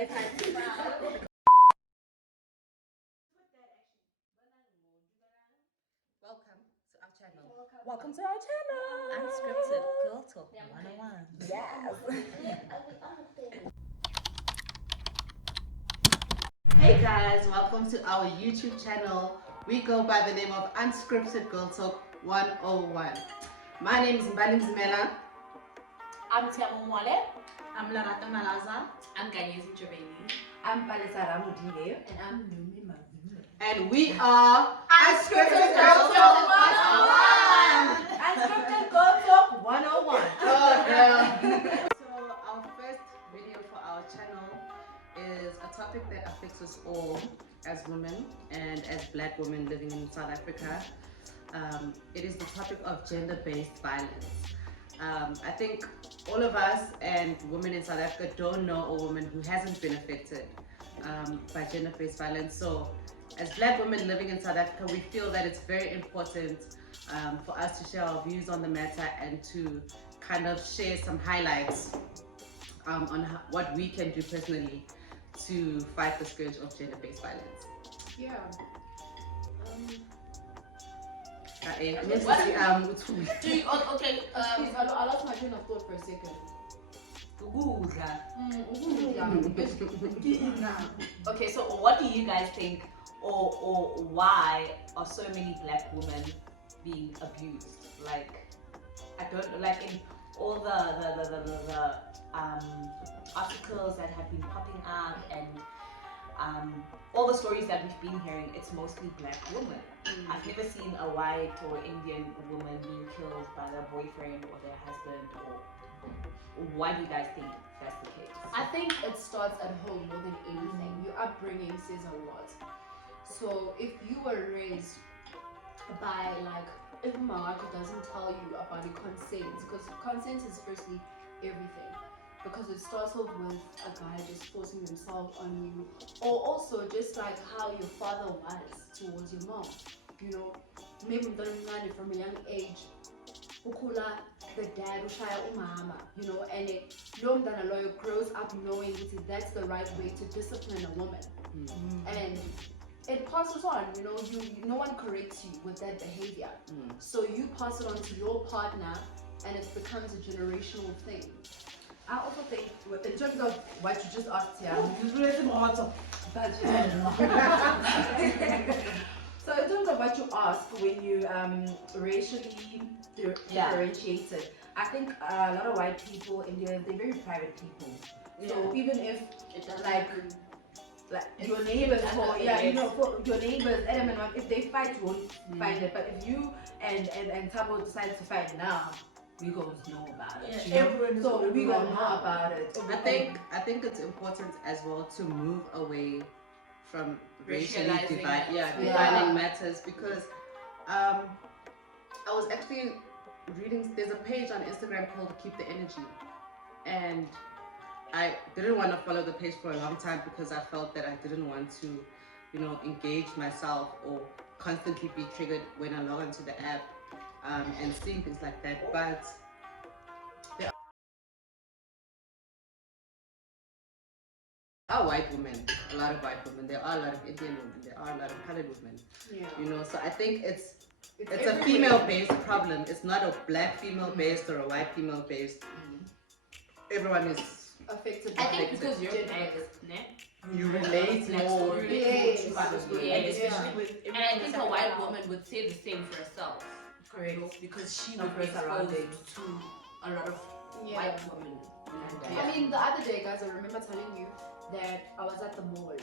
Welcome to our channel. Unscripted Girl Talk 101. Yes. Hey guys, welcome to our YouTube channel. We go by the name of Unscripted Girl Talk 101. My name is Mbali Mzimela. I'm Tiamu Mwale. I'm Larata Malaza. I'm Ganyezi Jabeni. I'm Palisara Mudile. And I'm Lumi Mavimba. And we are Unscripted Girl Talk 101. Unscripted Girl Talk 101. Oh girl. So our first video for our channel is a topic that affects us all as women and as black women living in South Africa. It is the topic of gender-based violence. I think all of us and women in South Africa don't know a woman who hasn't been affected by gender-based violence. So as black women living in South Africa, we feel that it's very important for us to share our views on the matter and to kind of share some highlights on what we can do personally to fight the scourge of gender-based violence. Yeah. Okay. Okay, I lost my train of thought for a second. Okay, so what do you guys think, or why are so many black women being abused? Like, I don't like in all the articles that have been popping up and all the stories that we've been hearing, it's mostly black women. I've never seen a white or Indian woman being killed by their boyfriend or their husband. Or why do you guys think that's the case? I think it starts at home more than anything. Your upbringing says a lot. So if you were raised by if Marco doesn't tell you about the consent, because consent is firstly everything. Because it starts off with a guy just forcing himself on you, or also just like how your father was towards your mom. You know, maybe from a young age, ukula the dad ushaya umama, you know, and long than a lawyer grows up knowing that's the right way to discipline a woman, and it passes on. You know, no one corrects you with that behavior, so you pass it on to your partner, and it becomes a generational thing. I also think, in terms of what you just asked here, so in terms of what you asked when you racially differentiated, I think a lot of white people in India, they're very private people. So even if like your neighbors, for your neighbors, if they fight, you won't find it. But if you and Tabo decide to fight now, we gonna know about it. So we gonna know about it. I think it's important as well to move away from racially dividing matters, because I was actually reading, there's a page on Instagram called Keep the Energy, and I didn't want to follow the page for a long time because I felt that I didn't want to, engage myself or constantly be triggered when I log into the app. And seeing things like that, but there are white women, a lot of white women, there are a lot of Indian women, there are a lot of colored women, so I think it's a female-based problem. It's not a black female-based or a white female-based. Everyone is affected. I think because you're black, you relate more. And I think a white woman would say the same for herself. Correct. Because she would be exposed to a lot of white women. I mean, the other day, guys, I remember telling you that I was at the mall and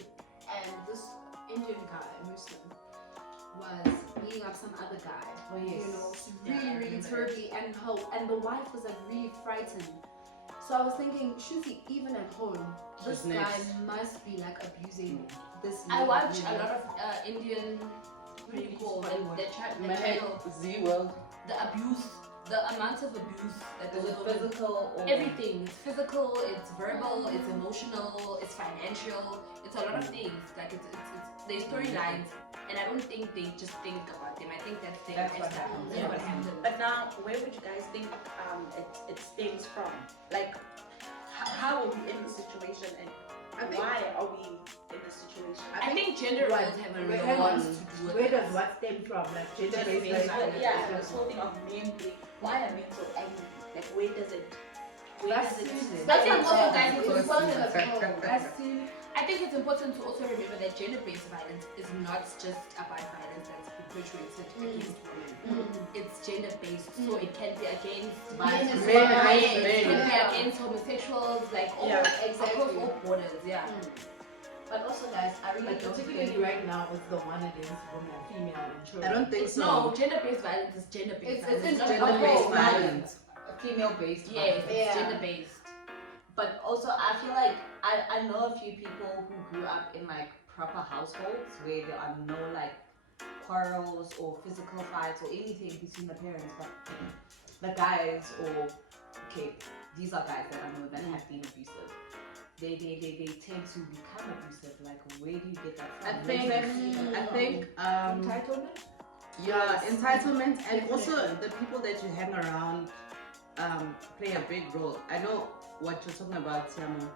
this Indian guy, Muslim, was beating up some other guy. Oh, yes. You know, really turkey, and the wife was like really frightened. So I was thinking, Shuzi, even at home, this guy must be like abusing this. I watch a lot of Indian. What do you call the channel? Z World. The abuse, the amount of abuse that Is goes it on. physical or Everything. It's physical, it's verbal, it's emotional, it's financial, it's a lot of things. Like it's their storylines, and I don't think they just think about them. I think that's what happens. Yeah, what happens. But now, where would you guys think it stems from? Like, how are we in the situation, and why are we in this situation? I think gender What- roles have a where- lot hang on. to do with Where does this. what stem from? Like gender-based Gender-based violence? violence. Yeah, this whole thing of men play. Why are men so angry? Like, where does it? That's Susan. That's Yeah, important, yeah. guys. It's It's important important. as well. I think it's important to also remember that gender-based violence is not just about violence that's perpetuated against women. It's gender-based, so it can be against Men as Men well. against it men. can be Yeah. against homosexuals, like all Exactly. across all borders. Yeah. But also, guys, I really But don't particularly think right now, it's the one against women, female, and children. I don't think so. No, gender-based violence is gender-based It's violence. not Gender-based all violence. Female-based. Yes, it's Yeah. gender-based. But also, I feel like I know a few people who grew up in like proper households where there are no like quarrels or physical fights or anything between the parents, but the guys or okay, these are guys that I know that have been abusive. They tend to become abusive. Like, where do you get that from? I Where do think, you see that I from? think, Entitlement? yeah, entitlement and Definitely. also the people that you hang around play a big role. I know what you're talking about, Tiamo.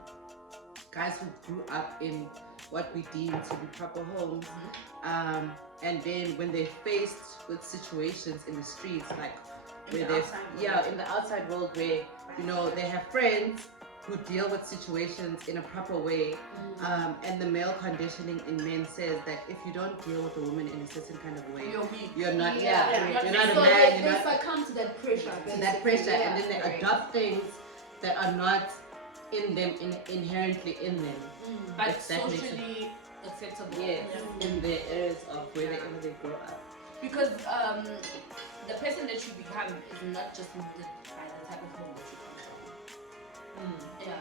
Guys who grew up in what we deem to be proper homes, and then when they're faced with situations in the streets, like where they, in the outside world, where they have friends who deal with situations in a proper way, and the male conditioning in men says that if you don't deal with a woman in a certain kind of way, You're weak. you're not, Yeah. you're not a So man, they you're not succumb to that pressure. to that pressure, basically, and then they yeah. adopt things that are not in them, inherently in them. But If that makes socially acceptable. Yes, in the areas of wherever they grow up. Because the person that you become is not just limited by the type of home that you come from. Yeah.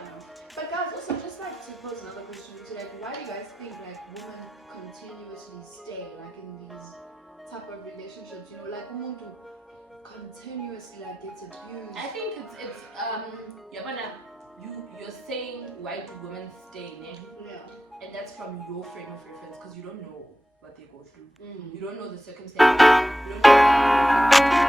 But guys, also just like to pose another question to like, why do you guys think like women continuously stay like in these type of relationships? Like umuntu continuously like gets abused. I think it's you're saying why do women stay, ne? Yeah. And that's from your frame of reference because you don't know what they go through. Mm. You don't know the circumstances. You don't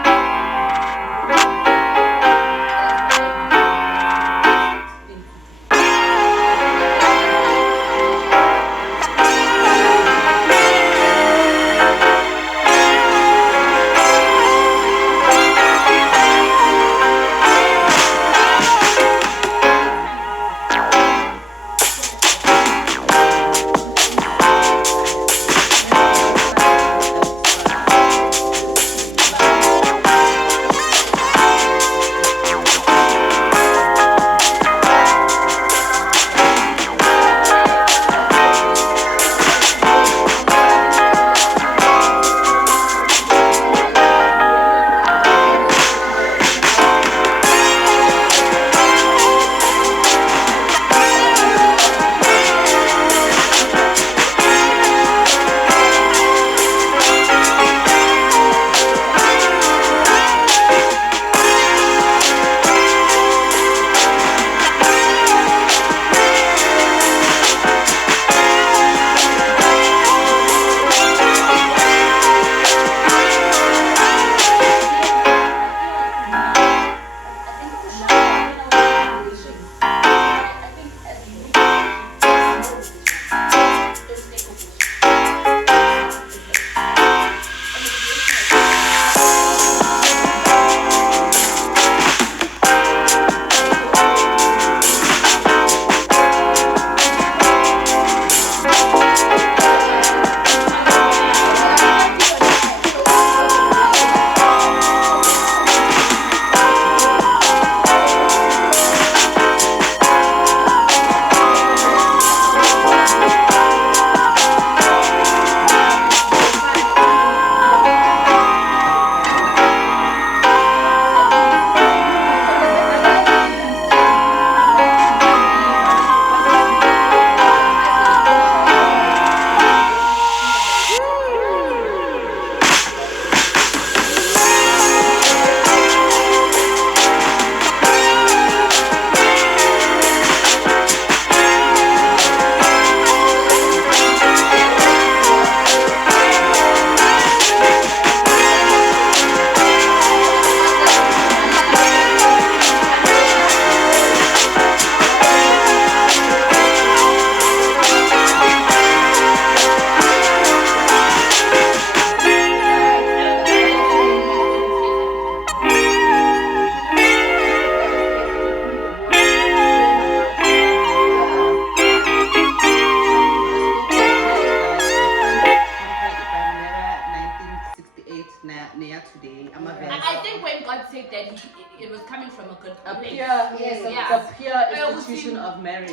place. The pure institution of marriage.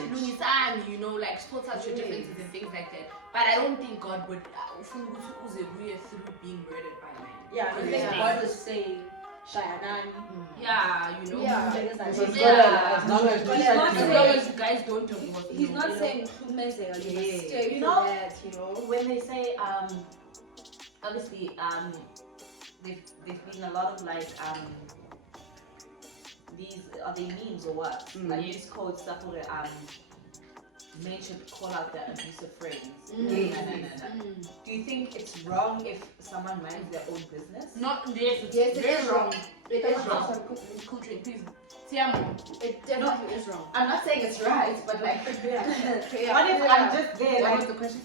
You know, like sort out your differences and things like that. But I don't think God would through being murdered by a man. Yeah, I think God is saying, Shayanani. Yeah, you know. Yeah. As long as As long as you guys don't divorce. He's not saying stay You know, that, you know. When they say obviously there've been a lot of like these are they memes or what? Like these quotes that were men should call out their abusive friends. Do you think it's wrong if someone minds their own business? Yes, it is wrong. It is wrong. Please. It definitely is wrong. I'm not saying it's right, but like, what if I'm just there? What Like, was the question?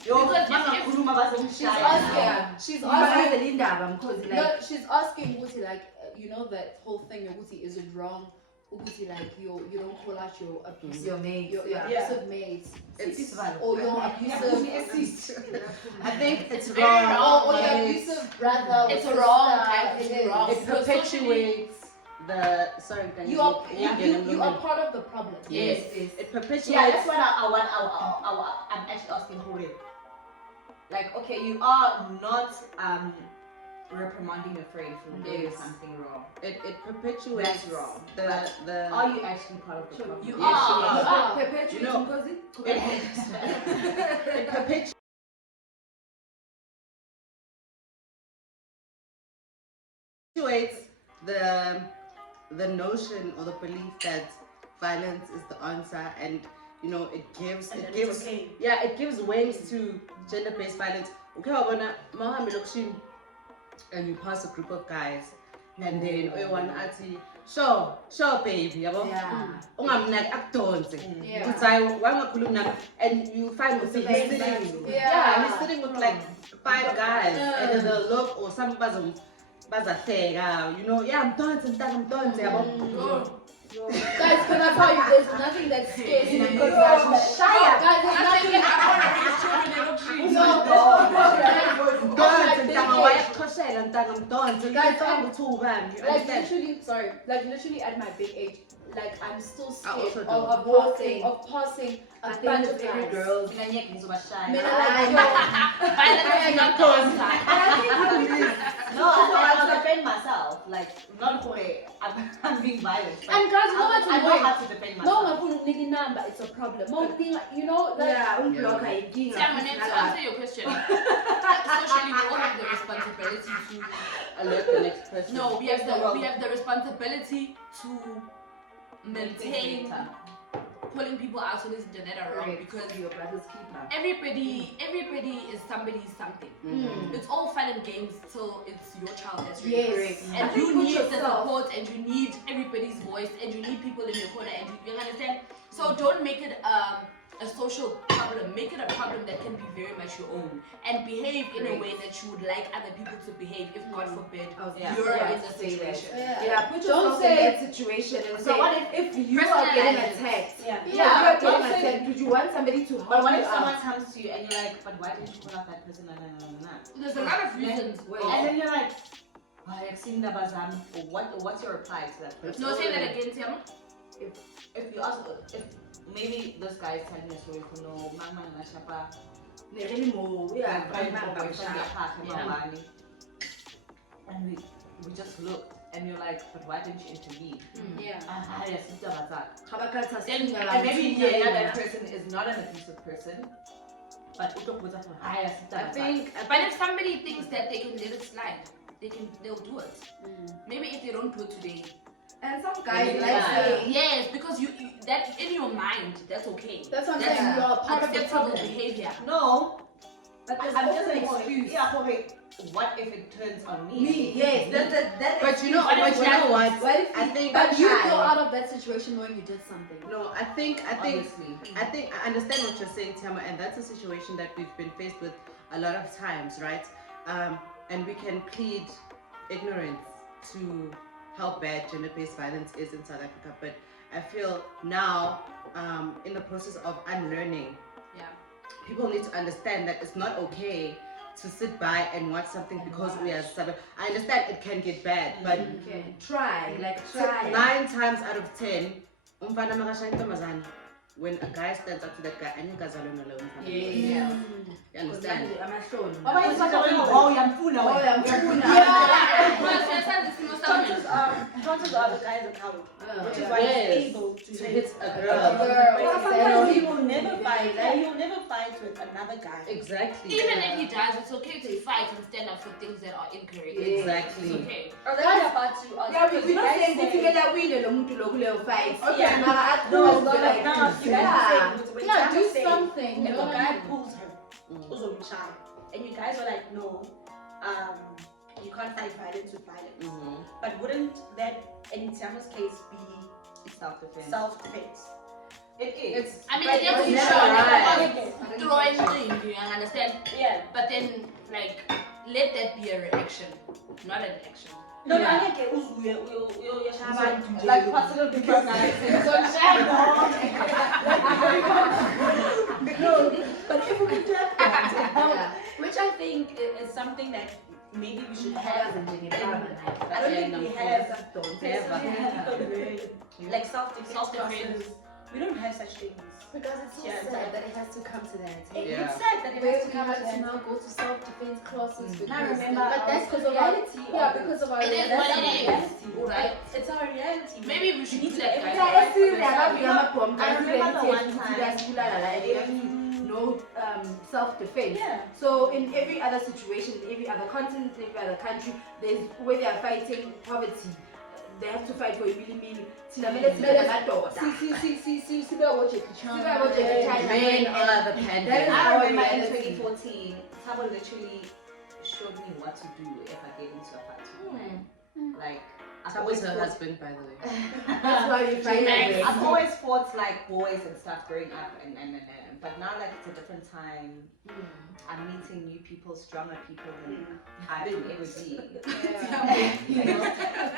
She's asking Uti, like, you know, that whole thing, Uti, is it wrong? Uti, like, you don't call out your abusive, Your mates. your abusive mates. It's Or your abusive. I think it's wrong. Or your abusive brother. It's or wrong, sister. guys. It's wrong. It perpetuates the. Sorry, You are part of the problem. Yes. It perpetuates. yeah, that's what I want. I'm actually asking for it. Like, okay, you are not reprimanding your friend for doing something wrong. It perpetuates. That's wrong. The Are you actually part of the problem? You Yes, are. Perpetuating, You know, because it perpetuates the notion or the belief that violence is the answer, and you know it gives wings to gender-based violence. Okay, and you pass a group of guys, and then one ati sure baby, ungamnaki akudonse. And you find he's sitting, he's sitting with like 5 guys, and then they'll look, or some bazahleka, you know, I'm dancing. Guys, can I tell you, there's nothing that scares me. Guys, like literally at my big age, like I'm still scared of passing a bunch of every guys. girl. No, I defend myself. Like, not way. I'm being violent. And guys, I know how to defend myself. no one put number, it's a problem. You know, like, Unblock ID. To answer your question, socially we all have the responsibility to Alert the next person. no, we have the responsibility to maintain pulling people out so this internet are wrong, because your brother's keeper. everybody is somebody's something. It's all fun and games till it's your child that's Yes. and you need the support, and you need everybody's voice, and you need people in your corner, and you understand. So don't make it a social problem. Make it a problem that can be very much your own, and behave in a way that you would like other people to behave. If God forbid you're in the situation. Put yourself in that situation and So say, what if you are getting attacked, if you are getting attacked, would you want somebody to help But what you if someone out? comes to you and you're like, but why didn't you call out that person? There's a lot of reasons. And then you're like, I've seen the bazam. What's your reply to that person? No, say that again, Tiamo. If you ask, if maybe this guy is telling a story for no mama and shapa, and we just look, and you're like, but why didn't you intervene? And maybe that person is not an abusive person, but I think But if somebody thinks that they can let it slide, they'll do it. Maybe if they don't do it today. And some guys like Yeah. say, Yes, because you that in your mind, that's okay. that's what I'm That's saying. You are part of the acceptable problem. behavior. no. But there's I'm also just an an excuse. excuse. Yeah, okay. What if it turns on me? me, yes, that But you know What if what? What if I think But you go out of that situation knowing you did something. no, I think Obviously. I understand what you're saying, Tama, and that's a situation that we've been faced with a lot of times, right? And we can plead ignorance to how bad gender-based violence is in South Africa, but I feel now, in the process of unlearning, people need to understand that it's not okay to sit by and watch something because we are sub. I understand it can get bad, but try. 9 times out of 10, umfana makashaya intombazane. When a guy stands up to that guy, and you guys are alone. Yeah. You understand? Chances are the guy's account, which is why he's able to hit a girl. Sometimes he will never fight. Like, he'll never fight with another guy. Exactly. Even if he does, it's okay to fight and stand up for things that are incorrect. Exactly. It's okay. Or the guy about to We're not saying that together we know fight. Yeah. No, it's not like now. You guys Yeah, do something. If a guy pulls her, and you guys are like, no, you can't fight violence with violence. But wouldn't that, in Tiama's case, be Self-defense. self-defense? It is. I mean, But it's never it's sure. right. Throwing things, you understand? Yeah. But then, like, let that be a reaction, not an action. No, Yeah. I get it. Like possible because But if we can tap that, which I think is something that maybe we should have. I don't think we have. Like self-defense classes. We don't have such things. Because it's so Yeah, sad that it has to come to that. Yeah. It's sad that it Where has to we come to have to that. now go to self-defense classes. Now because- remember, but that's because of reality. Yeah, because of our It is reality. what it is. reality. Right. It's our reality. Maybe we should need do to that, every guys. No self-defense. Yeah. So in every other situation, in every other continent, in every other country, there's where they are fighting poverty. They have to fight for a really mean. See, watch it. Men are the pandemic. I remember in 2014, Tabo literally showed me what to do if I get into a fight. Like, I've That always was her fought, husband, by the way. That's why you fight again. I've always fought like boys and stuff growing up, and but now like it's a different time. I'm meeting new people, stronger people than I've ever been. You know?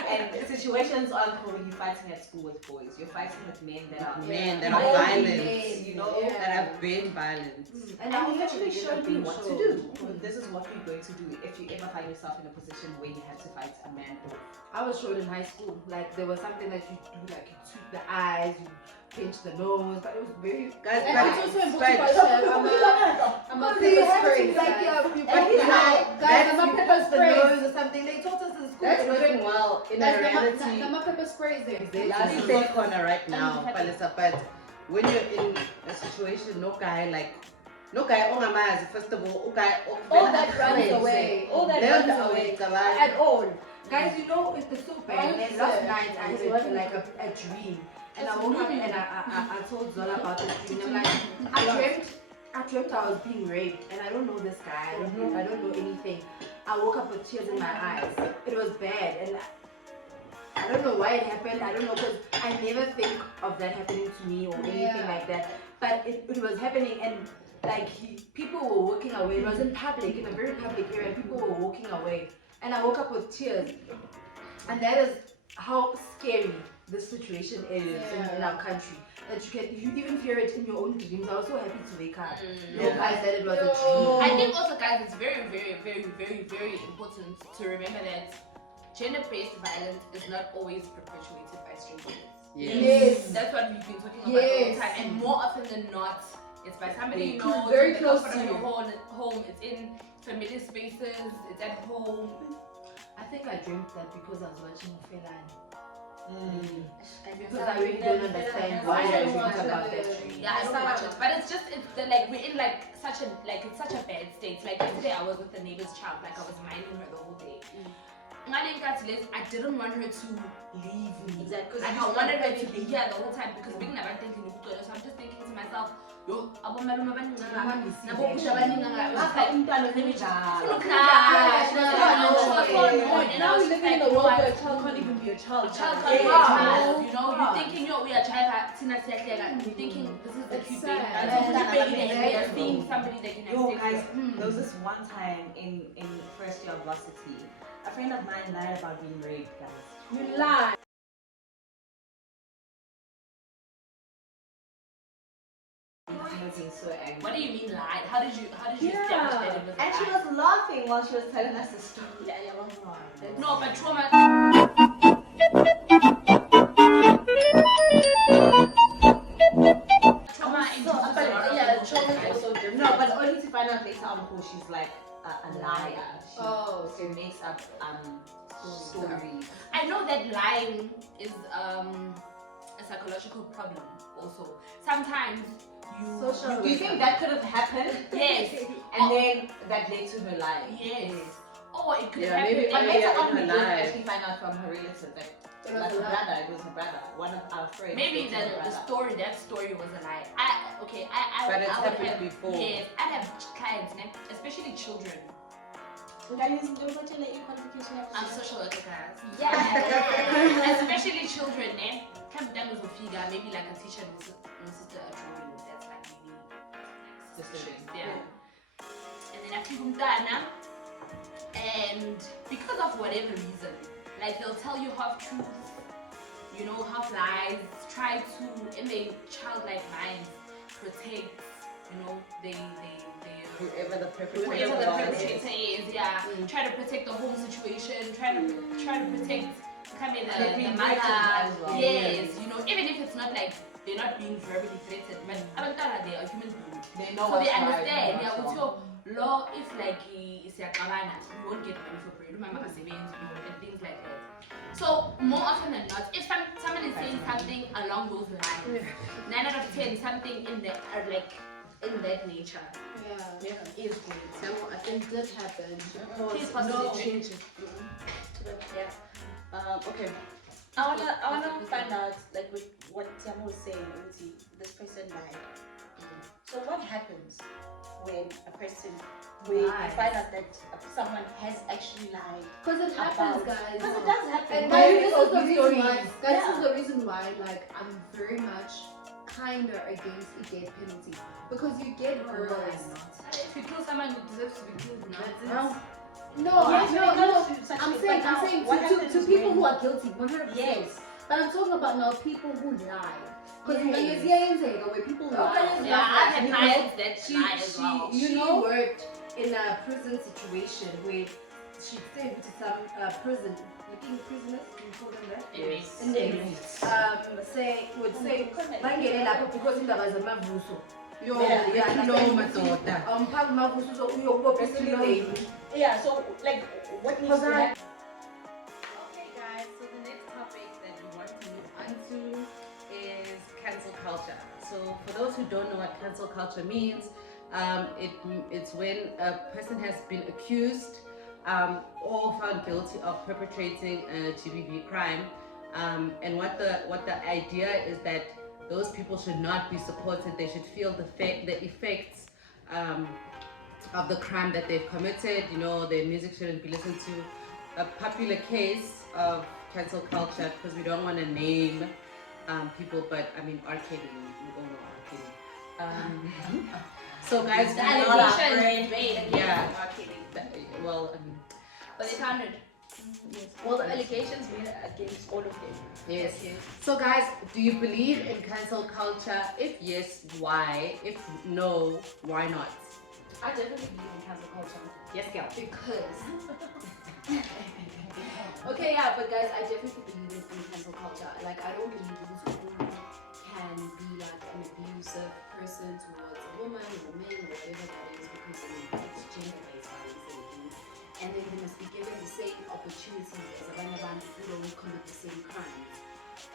And situations aren't cool when you're fighting at school with boys. You're fighting with men that are Men that are violent. you know. That have been violent. And he literally showed me what to do. This is what we're going to do if you ever find yourself in a position where you have to fight a man off. I was showed in high school, like there was something that you do, like you tweak the eyes, you pinch the nose, but it was very. Guys, And but it's also important to I'm a So you pepper have to spray. be like, yeah, you And he's like, guys, I'm a you pepper pinch the spray. nose or something. They taught us in school. that's it was- doing well in a Guys, reality. I'm a pepper spray there. Let's take corner right now, Palisa, but when you're in a situation, no guy ongamazi, first of all, All that runs away. All that runs away. At all. Guys, you know, it's so bad. And last 100%. night I had like a dream. And I woke up and I told Zola about this dream. I'm like, I dreamt I was being raped and I don't know this guy. I don't know anything. I woke up with tears in my eyes. It was bad and I don't know why it happened. I don't know because I never think of that happening to me or anything like that. But it was happening and like people were walking away. It was in public, in a very public area. People were walking away. And I woke up with tears. And that is how scary this situation is in our country. That you even fear it in your own dreams. I was so happy to wake up. Realize that it was a dream. I think also, guys, it's very, very, very, very, very important to remember that gender-based violence is not always perpetuated by strangers. Yes. That's what we've been talking about all the time. And more often than not, it's by somebody you know, very it's in the close comfort to of you. your home, it's in familiar spaces, it's at home. I think I dreamt that because I was watching Felani. Because Because I really don't understand why I dreamt about that dream. Yeah, I don't watch it, but it's just like we're in like such a bad state. Like yesterday, I was with a neighbor's child, like I was minding her the whole day. I didn't want her to leave me. Exactly. Like I wanted her to be here the whole time because being never thinking of so I'm just thinking to myself, yo, abo malume abaningi nabo kusha abaningi Now we live in a world where a child can't even be a child. child can't be a child, you know, you're thinking, yo, we are child, you're thinking this is the cute baby. sad. And so the baby that we are seeing somebody that can Yo, have guys, sex with. there was this one time in first year of varsity, a friend of mine lied about being raped, guys. You lie. looking so angry. What do you mean lied? How did you establish that it was a And she lie? was laughing while she was telling us the story. No, but trauma. Trauma induces a lot of trauma is emotions, also different. No, but only to find out later on who she's like a liar. She makes up stories. I know that lying is a psychological problem also. Sometimes Do you think that could have happened? Yes. And then that led to her lying? Yes. Or it could Yeah, happen. maybe But earlier later on in we her did life. actually find out from her relatives that it was her brother. One of our friends. Maybe dated her that brother. that story was a lie. I But it's would happened have, before. Yes, I have clients, especially children. I'm social worker, guys. Yeah. Especially children, come down with Ofiga, maybe like a teacher and sister drawing. That's like maybe Decision. yeah. And then I think Umtana, and because of whatever reason, like they'll tell you half truths, half lies, try to in their childlike minds protect, they Whoever the whoever perpetrator the was. perpetrator is, try to protect the whole situation, try to protect the mother. as well. Yes, even if it's not like they're not being verbally threatened, but abantwana they are human beings. They know So what's they right, understand. what's Yeah, with wrong. your law, if like siyaqabana, you won't get money for prayer. Remember and things like that. So more often than not, if someone is saying something along those lines, 9 out of 10, something in that in that nature is great. I think that happened. Please possibly change it. Okay. I wanna find out like with what Tiamo was saying, Uti, this person lied. So what happens when a person you find out that someone has actually lied? Because it happens, guys. Because it does happen. And guys, this is the reason why. Stories. Guys, this is the reason why. Like, I'm very much kinda against a death penalty because you get girls. If you kill someone who deserves to be killed, now. No, Yes, when it no. comes to such I'm things, saying, but now, what to happens people when- who are guilty, 100%. Yes. But I'm talking about now people who lie. Because when Yes. where people lie. Yeah, I've had clients that lie as well. She worked in a prison situation where she stayed with some prison, looking prisoners, you call them that? Anyways. Inmates. Would say, "Bangele lapho because indaba zamavuso." Yo, Yeah, no, madoda. Phambi mavuso so uyobopha isililo. Yeah, so like what needs to happen? Okay, guys, so the next topic that we want to move on to is cancel culture. So, for those who don't know what cancel culture means, it's when a person has been accused or found guilty of perpetrating a GBV crime, and what the idea is that those people should not be supported. They should feel the effects of the crime that they've committed. Their music shouldn't be listened to. A popular case of cancel culture, because we don't want to name people, but I mean R. Kelly, we all know R. Kelly. So guys, The we all are allegations made against Yeah. R. Kelly. well, I mean, But they found it. Well, the allegations made against all of them. yes. So guys, do you believe in cancel culture? If yes, why? If no, why not? I definitely believe in cancel culture. Yes, girl. Because. Okay, yeah, but guys, I definitely believe in cancel culture. Like, I don't believe in who can be like an abusive person towards a woman or men or whatever that is because it's gender-based violence and abuse. And then they must be given the same opportunities as other ones who don't commit the same crimes.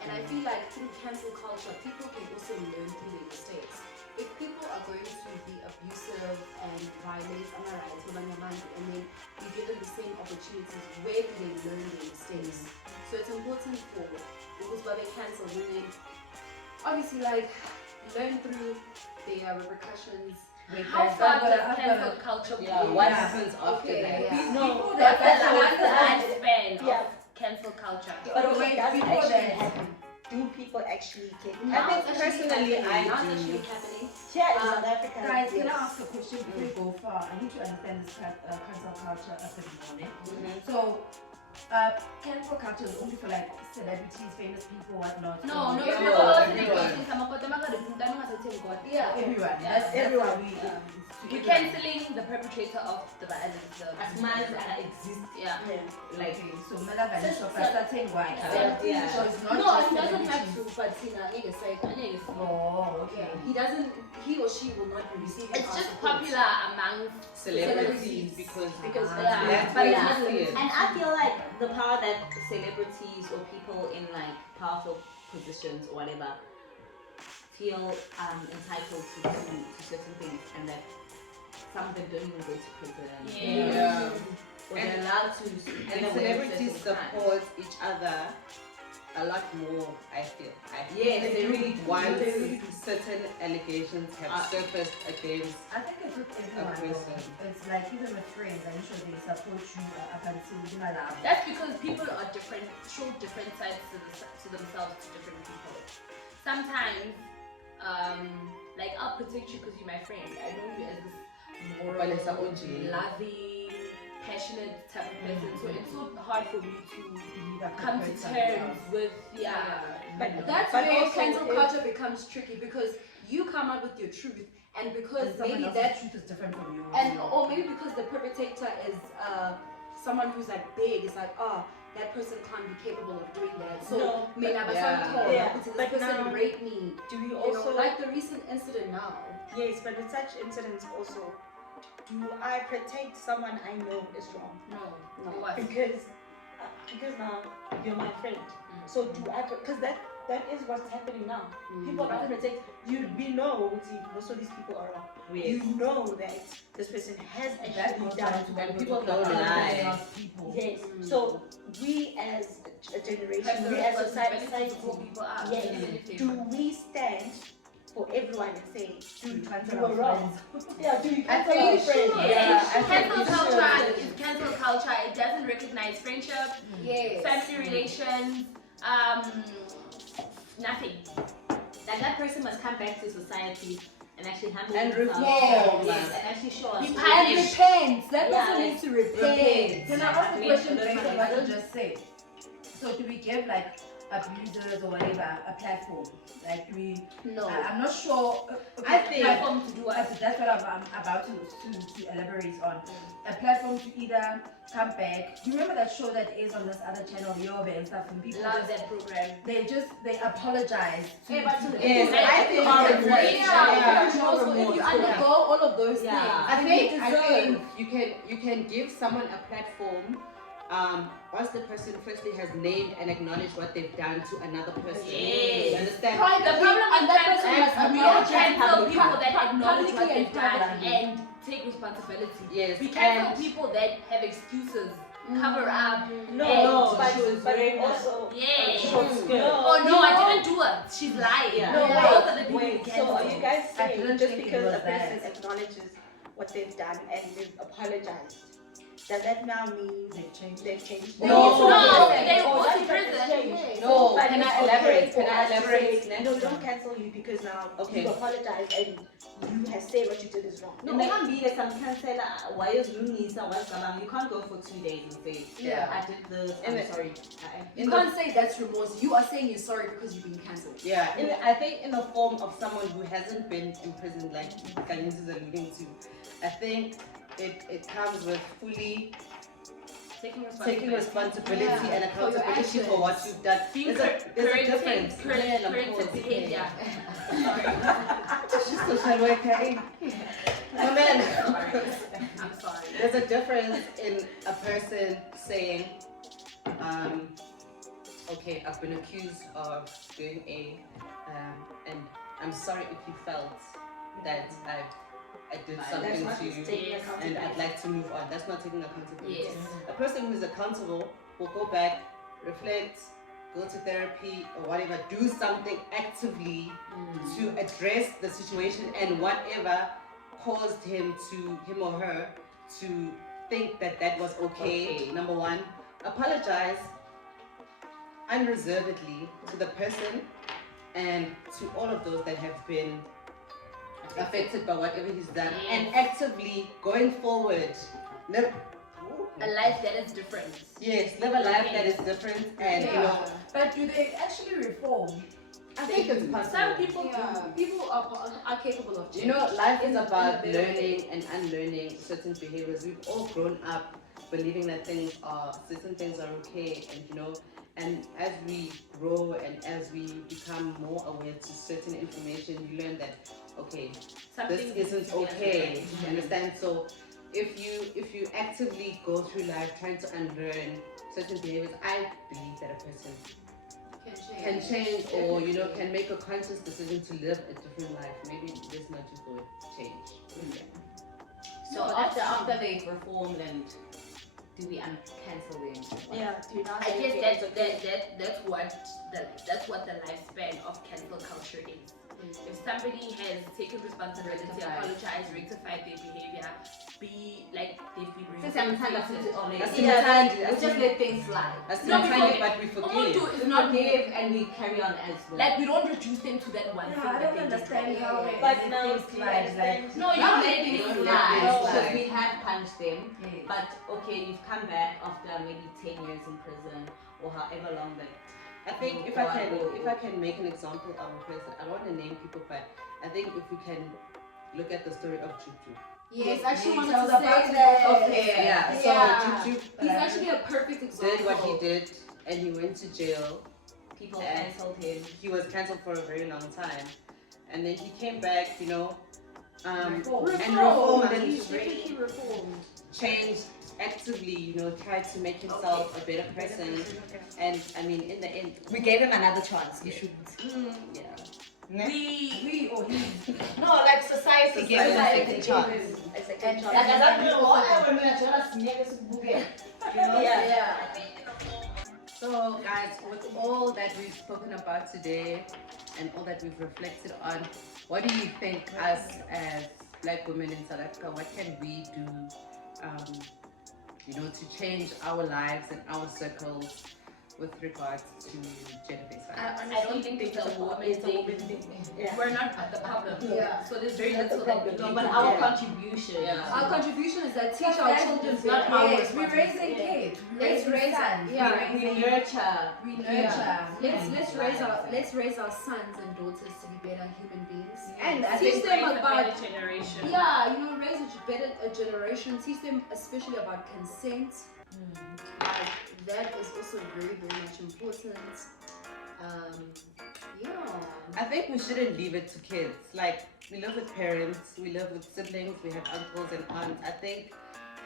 And I feel like through cancel culture, people can also learn through their mistakes. If people are going to be abusive and violate our rights, and then you give them the same opportunities, where do they learn their mistakes? So it's important for those who they cancel and then obviously like learn through their repercussions. How far does cancel culture go? Yeah, What happens after Okay, that? yeah. No, What's that's the lifespan Yeah. of cancel culture? But also, Wait, does before actually that- happen? Do people actually get? I think personally, I Not do. actually happening. Here in South Africa, Guys, can I yes. ask a question before we go far? I need to understand this cancel culture up and down. Mhm. So, cancel culture is only for like celebrities, famous people, whatnot. No, So it's Yeah. everyone. Yeah. That's Everyone. how we. we're canceling the perpetrator of the violence. As much as I exist, Yeah. Like so Malaga is starting white. Yeah. So it's not No, just he doesn't have celebrities. to, but Sina, Oh, okay. he doesn't, he or she will not be receiving It's our just support. popular among Celebrities because yeah. that's But where yeah, you see it. and I feel like the power that celebrities or people in like powerful positions or whatever feel entitled to certain things, and that some of them don't even go to prison. Yeah. Or they're allowed to. And celebrities support each other a lot more, I feel. Yes, they really Once certain allegations have surfaced against I think it's with everyone. person. though. It's like even with friends, I'm sure they support you up until you love. That's because people are different, show different sides to themselves to different people. Sometimes, like I'll protect you because you're my friend. I know you as this moral, Balesa OG. loving, passionate type of person. So it's so hard for me to That come to person terms with But that's But where also cancel if- culture becomes tricky because you come out with your truth, and because And someone maybe else's that, truth is different from yours. and or maybe because the perpetrator is someone who's like big, it's like, oh, that person can't be capable of doing that. So No, maybe but- yeah. this But person now- raped me. Do we You also know, like the recent incident now. yes, but with such incidents also, do I protect someone I know is wrong? no. No, What? because now you're my friend. So do I? Because that is what's happening now. People are protect. We know most of these people are wrong. You know that this person has that actually goes done down to when people don't don't lie. people. Yes. So we as a generation, Have the we as responsibility society, to pull people out. yes. even if they Do we stand for everyone and say, We cancel you our were wrong? friends. Yeah, do we I cancel think our we friends? should. Yeah, I think Cancel we culture should. is cancel culture. It doesn't recognize friendship, Yes. family relations, nothing. Like that person must come back to society and actually handle And themselves. reform. Yes, and actually show us. Be And repent. That Yeah, person like, needs to repent. Can I ask a We question should based on learn what from you just said? So do we give like abusers or whatever a platform? Like do we? No. I'm not sure. I think- platform to do what? That's what I'm about to elaborate on. A platform to either come back. Do you remember that show that is on this other channel, Yobe and stuff? And people Love just, that program. they apologize. Yeah, but to Yes, I think So if you undergo all of those Yeah. things, I think you can give someone a platform once the person firstly has named and acknowledged what they've done to another person. Yes. You understand? The problem and is that cancel, person must we acknowledge don't cancel it people that acknowledge what publicly they've and done privately. and take responsibility. Yes. We cancel and people that have excuses, cover up. No, And but very also Yeah. short skirt. Oh no, I didn't do it. She's lying. Yeah. No, Those are the people wait. we So are cancel. you guys I saying didn't just think it because was a person that. acknowledges what they've done and they've apologized, does that now mean They've changed. they've changed? No. No, Okay. they Oh, go that's to what prison. it's changed. No, But can it's I okay elaborate? for Can I us to elaborate say, next no, time? don't cancel you because now Okay. you apologize and you have said what you did is wrong. No, can't be that some can say that why is Lunisa, why is Galang? You can't go for 2 days and say, Yeah. I did this, And I'm the- sorry. You can't say that's remorse. You are saying you're sorry because you've been cancelled. Yeah, I think in the form of someone who hasn't been imprisoned, like Kanyis is alluding to, I think it comes with fully taking responsibility Yeah, and for your accountability for what actions. you've done. Being There's a difference. corrected behavior. She's social worker. eh? No, man. I'm sorry. There's a difference in a person saying, okay, I've been accused of doing A, and I'm sorry if you felt that I did That's something not to you, taking and accountability. I'd like to move on. That's not taking accountability. Yes. A person who is accountable will go back, reflect, go to therapy or whatever, do something actively to address the situation and whatever caused him or her to think that was okay. Number one, apologize unreservedly to the person and to all of those that have been affected by whatever he's done, and actively going forward. a life that is different. Yes, live a life that is different, and you know, But do they actually reform? I think it's possible. Some people People are capable of change. You know, life is about learning and unlearning certain behaviors. We've all grown up believing that certain things are okay, and you know, and as we grow and as we become more aware to certain information, you learn that okay, this isn't okay. You understand? So if you actively go through life trying to unlearn certain behaviors, I believe that a person can change, or you know, can make a conscious decision to live a different life. Maybe let's not use the word change. So after they've reformed, and do we cancel them? Yeah, do you not? I guess that's what the lifespan of cancel culture is. If somebody has taken responsibility, apologized, rectified their behavior, be like they've been reinstated. Let's just let things slide. That's No, not but we forgive. Ubuntu is not Forgive and we carry on as well. like we don't reduce them to that one thing I that don't they did understand wrong. how they But now, things do you like understand? No, you Not let letting them it slide. slide, because we have punished them. Yes. But okay, you've come back after maybe 10 years in prison or however long that. I think if I can make an example of a person, I don't want to name people, but I think if we can look at the story of Chuchu. Yes, I actually wanted I was to about say to that. okay. Yeah, so Chuchu He's actually a perfect example. did what he did, and he went to jail. People cancelled him. He was cancelled for a very long time, and then he came back, you know, and Reformed. and He reformed. changed actively, you know, tried to make himself a better person. And I mean, in the end, We gave him another chance. You should. yeah. We or he. No, like society gave him a second chance. A second chance. Like, Yeah. So, guys, with all that we've spoken about today and all that we've reflected on, what do you think us as Black women in South Africa, what can we do, you know, to change our lives and our circles with regards to gender-based violence? I don't think it's a woman thing. Yeah. We're not the problem. Yeah. So there's very That's the little that we problem. can But do. our contribution. Our contribution is that teach our children not our Yes, we're raising kids. Let's raise sons. yeah. We nurture. We nurture. Let's raise our sons and daughters to be better human beings. And I Teach think them about generation. yeah, you know, raise a generation. Teach them especially about consent. Like that is also very much important. Yeah. I think we shouldn't leave it to kids. Like, we live with parents, we live with siblings, we have uncles and aunts. I think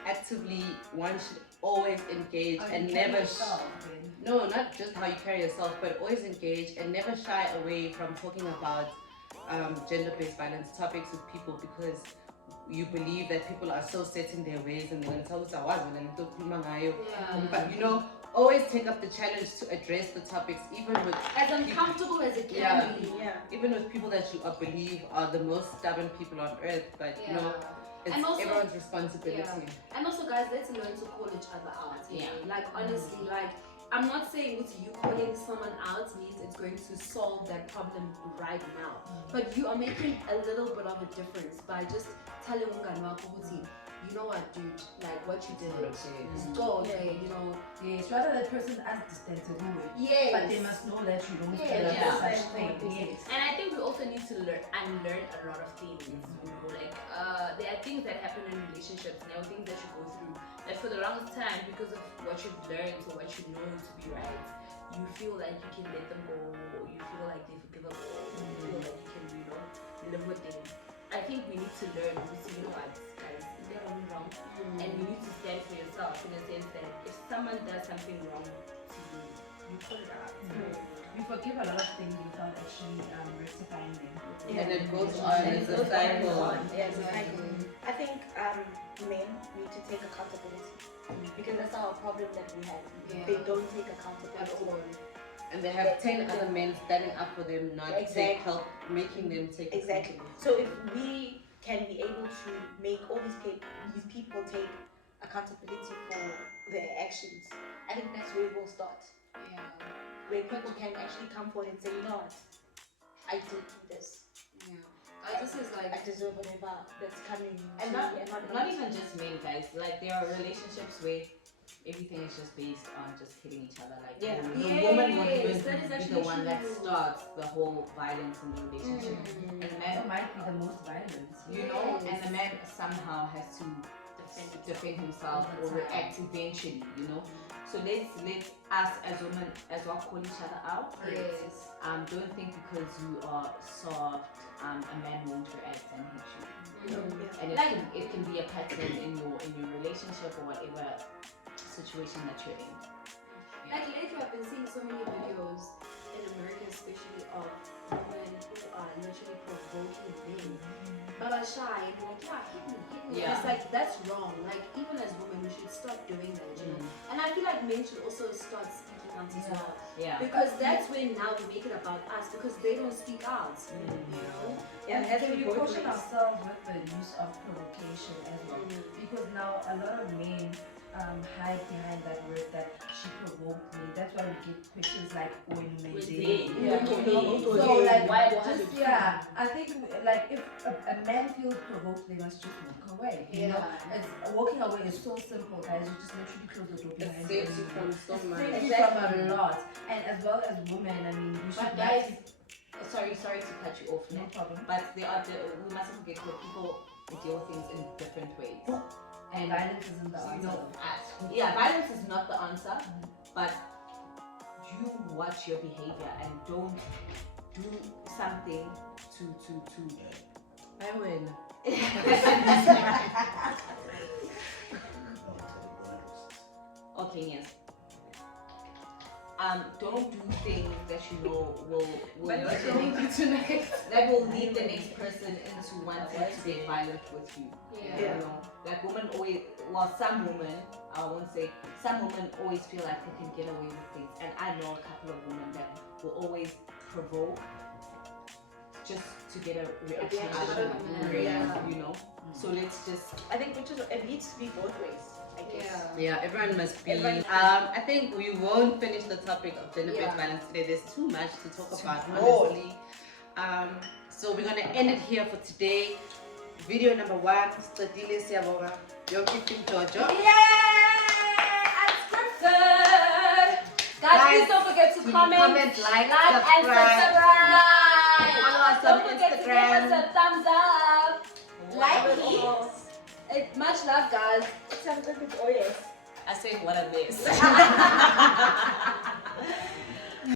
actively one should always engage and never no, not just how you carry yourself, but always engage and never shy away from talking about gender-based violence topics with people, because you believe that people are so set in their ways and they're going to tell us but you know, always take up the challenge to address the topics, even with As uncomfortable as it can Yeah. be. even with people that you believe are the most stubborn people on earth. But you know, it's And also- everyone's responsibility. And also, guys, let's learn to call each other out. You Yeah. know? Like, honestly, like, I'm not saying with you calling someone out means it's going to solve that problem right now. But you are making a little bit of a difference by just telling umngani wakho ukuthi, you know what, dude, like what you did. Go, okay, you know. Yes, rather that person as distant to do it. Yes. But they must know that you don't Yeah. do such thing. Yes. And I think we also need to unlearn a lot of things. You know, like there are things that happen in relationships, and there are things that you go through that for the longest time, because of what you've learned or what you know to be right, you feel like you can let them go, or you feel like they're forgivable, or you feel like you can, you know, live with them. I think we need to learn to see, you know what, guys, they're only wrong, and you need to stand for yourself in the sense that if someone does something wrong to you, you call it out. We forgive a lot of things without actually rectifying them. And it goes on, it's a cycle. Yes, exactly. I think men need to take accountability because that's our problem that we have. Yeah. They don't take accountability. And they have 10 other men standing up for them, not take help, making them take Exactly. accountability. So if we can be able to make all these people take accountability for their actions, I think that's where we'll start. Yeah. Where people can actually come forward and say, you know what, I did do this. Yeah. This is like I deserve whatever that's coming And to me. not even just men, guys. Like there are relationships where everything is just based on just hitting each other. Like Yeah. the woman would Yes, that is be actually the one that true. starts the whole violence in the relationship, and the man, That might be the most violent. you know, and the Yes. man somehow has to defend himself or react eventually, you know. So let's us as women as well call each other out. Yes. Don't think because you are soft, a man won't react and hit you. And it can be a pattern in your relationship or whatever situation that you're in. Like lately, I've been seeing so many videos in America, especially of women who are literally provoking men, but are shy and like, yeah, hit me. Yeah. It's like that's wrong. Like even as women, we should stop doing that, you know. And I feel like men should also start speaking out as well, Yeah. because that's when now we make it about us because they don't speak out, you know. And has to can be we both caution ways. ourselves with the use of provocation as well? Because now a lot of men hide behind that word that she provoked me. That's why we get questions like when we did. So like Why just I think like if a man feels provoked, they must just walk away. You know, it's, walking away is so simple, guys. You just literally close the door It behind saves you. you from so much. Saves you from a lot, and as well as women. I mean, we should But guys, sorry to cut you off, no no? problem. But we mustn't forget that people deal with things in different ways. And violence isn't the You answer. know, violence is not the answer, but you watch your behavior and don't do something to I win. Okay, yes. Don't do things that you know will But lead what's the wrong next, with tonight? that will lead the next person into wanting to get violent with you. Yeah. You know, like women always, well, some women, I won't say, some women always feel like they can get away with things, and I know a couple of women that will always provoke just to get a reaction out of you. Yeah. You know, so let's just. I think it needs to be both ways. I guess. Yeah, everyone must be. Everyone- I think we won't finish the topic of gender-based violence today. There's too much to talk about, honestly. So we're gonna end it here for today. Video number 1, Stadile Siabora, Yoki Tim Jojo. Unscripted. Guys, please don't forget to comment, like, and subscribe. Follow us Don't on forget to give us Instagram. a thumbs up. Like it. Much love, guys. It's something with OS. I say what a mess.